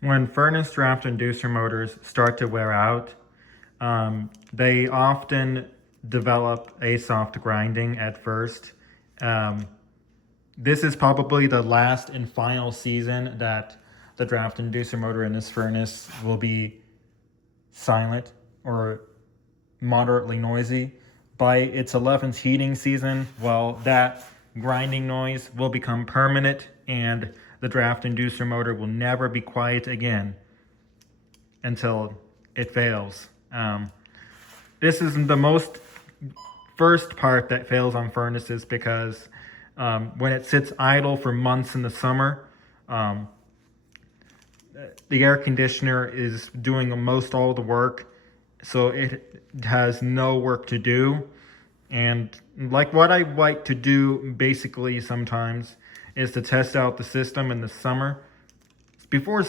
When furnace draft inducer motors start to wear out, they often develop a soft grinding at first. Um, this is probably the last and final season that the draft inducer motor in this furnace will be silent or moderately noisy. By its 11th heating season, well, that grinding noise will become permanent and the draft inducer motor will never be quiet again until it fails. This is the most first part that fails on furnaces because when it sits idle for months in the summer, um, the air conditioner is doing most all the work, so it has no work to do. And like what I like to do basically sometimes is to test out the system in the summer before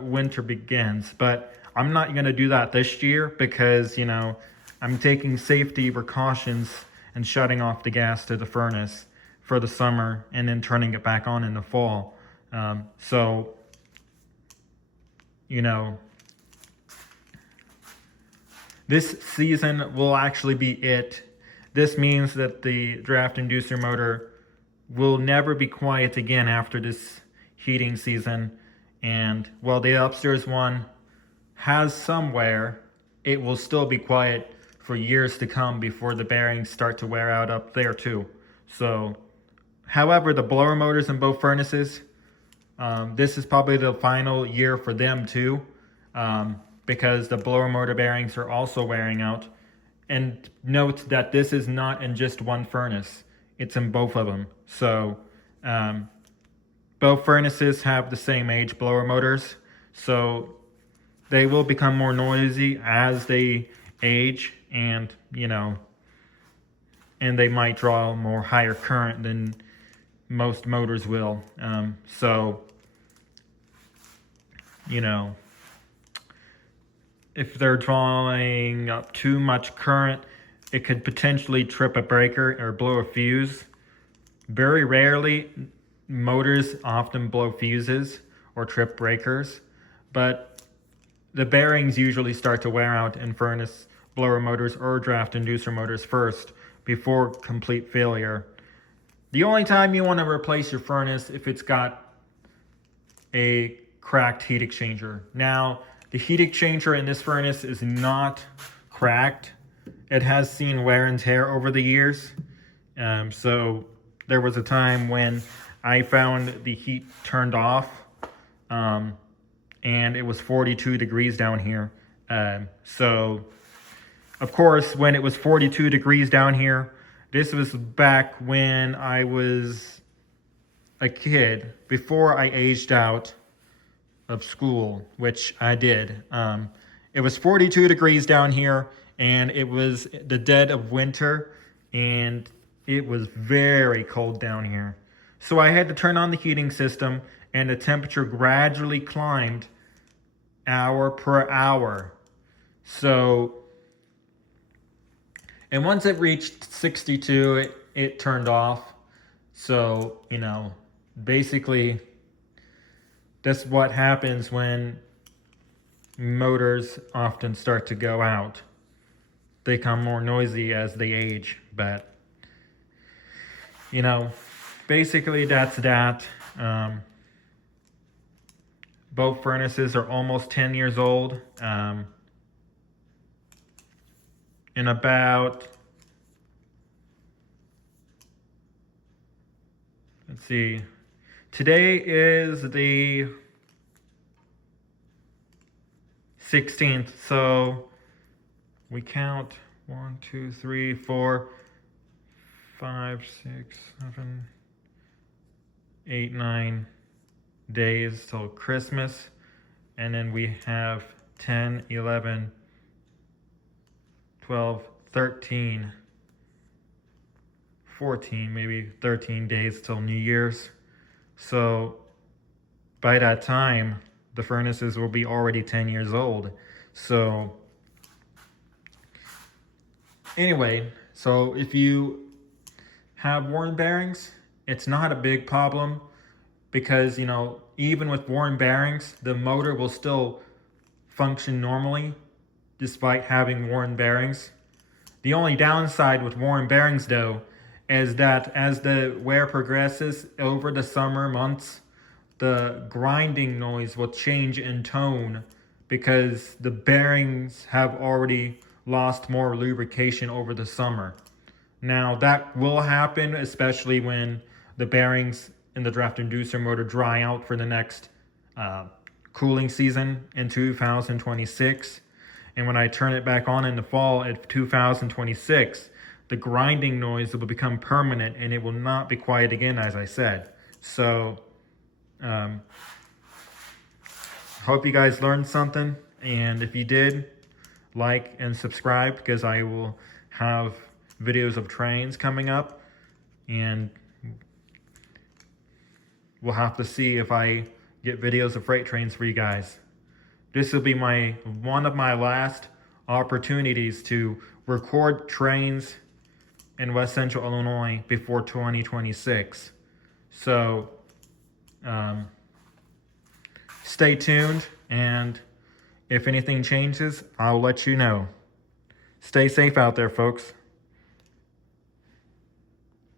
winter begins. But I'm not going to do that this year because, I'm taking safety precautions and shutting off the gas to the furnace for the summer and then turning it back on in the fall. So, you know, this season will actually be it. This means that the draft inducer motor will never be quiet again after this heating season. And while the upstairs one has somewhere, it will still be quiet for years to come before the bearings start to wear out up there too. So, however, the blower motors in both furnaces, this is probably the final year for them too, because the blower motor bearings are also wearing out. And note that this is not in just one furnace, it's in both of them. So both furnaces have the same age blower motors, so they will become more noisy as they age, and and they might draw more higher current than most motors will. So if they're drawing up too much current, it could potentially trip a breaker or blow a fuse. Very rarely, motors often blow fuses or trip breakers, but the bearings usually start to wear out in furnace blower motors or draft inducer motors first before complete failure. The only time you want to replace your furnace if it's got a cracked heat exchanger. Now, the heat exchanger in this furnace is not cracked. It has seen wear and tear over the years. So there was a time when I found the heat turned off, and it was 42 degrees down here. So, of course, when it was 42 degrees down here, this was back when I was a kid, before I aged out of school, which I did. It was 42 degrees down here, and it was the dead of winter, and it was very cold down here. So I had to turn on the heating system, and the temperature gradually climbed hour per hour. So, and once it reached 62, it turned off. So, basically, that's what happens when motors often start to go out. They become more noisy as they age, but basically that's that. Both furnaces are almost 10 years old. In about, let's see, today is the 16th, so we count 1, 2, 3, 4, 5, 6, 7, 8, 9 days till Christmas, and then we have 10, 11, 12, 13, 14, maybe 13 days till New Year's. So by that time, the furnaces will be already 10 years old. So anyway, so if you have worn bearings, it's not a big problem because, even with worn bearings, the motor will still function normally despite having worn bearings. The only downside with worn bearings though is that as the wear progresses over the summer months, the grinding noise will change in tone because the bearings have already lost more lubrication over the summer. Now that will happen, especially when the bearings in the draft inducer motor dry out for the next cooling season in 2026. And when I turn it back on in the fall of 2026, the grinding noise will become permanent and it will not be quiet again, as I said. So, hope you guys learned something. And if you did, like and subscribe because I will have videos of trains coming up. And we'll have to see if I get videos of freight trains for you guys. This will be one of my last opportunities to record trains in West Central Illinois before 2026. So stay tuned, and if anything changes, I'll let you know. Stay safe out there, folks.